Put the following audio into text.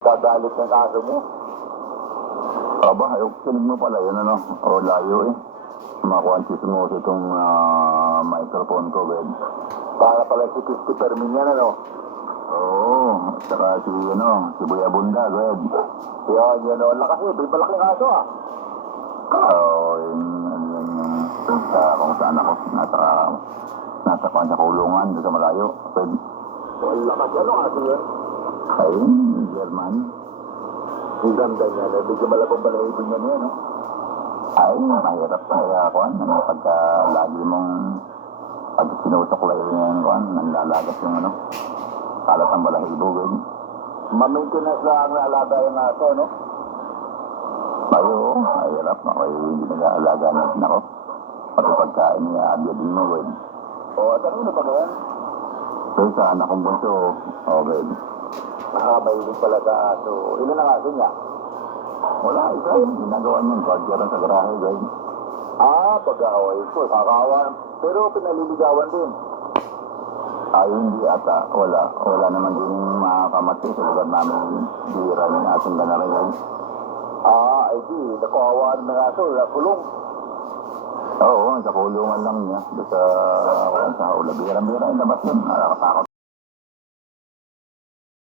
Kagalit ng aso mo. Aba, kinig mo pala yun, ano? O layo eh. Makuansis mo sa itong microphone ko, Ben. Para pala si Christy Fermin yan, ano? Oo, saka si Buya Bunda, Ben. Yan, o. Lakas eh, may malaking aso ah. Oo, yun, kung saan ako, nasa kanya kulungan, doon sa malayo, Ben. O, lakas yan, o, aso yun. Ay, German. Ang ganda niya, medyo malabang balahibin niya niya, no? Ay, mahirap kaya ako, pagka lagi mong pag sinusuklay yung nanlalagas yung kalat ang balahibo, Ben. Ma-maintenance lang ang alaga yung aso, no? Ayo, mahirap. Ako hindi nag-aalaga natin ako. Pati pagkain niya, abya din mo, Ben. O, at ano pa ganyan? So, sa anak kong bunso, Ben. Mahilig pala sa aso. Ilan ang aso niya? Wala, isa yung ginagawa niyan. Pagkira sa garahe, Ben. Pag-away ko, kakawan. Pero pinaliligawan din. Ay, hindi ata. Wala naman din makamatay sa lugar namin. Bira ng asong ganaray, Ben. Ay di, nakawawa ng aso, kulong. Oo, sa kulungan lang niya. Doon sa ula. Bira-bira yung labas yun. Nakakatakot.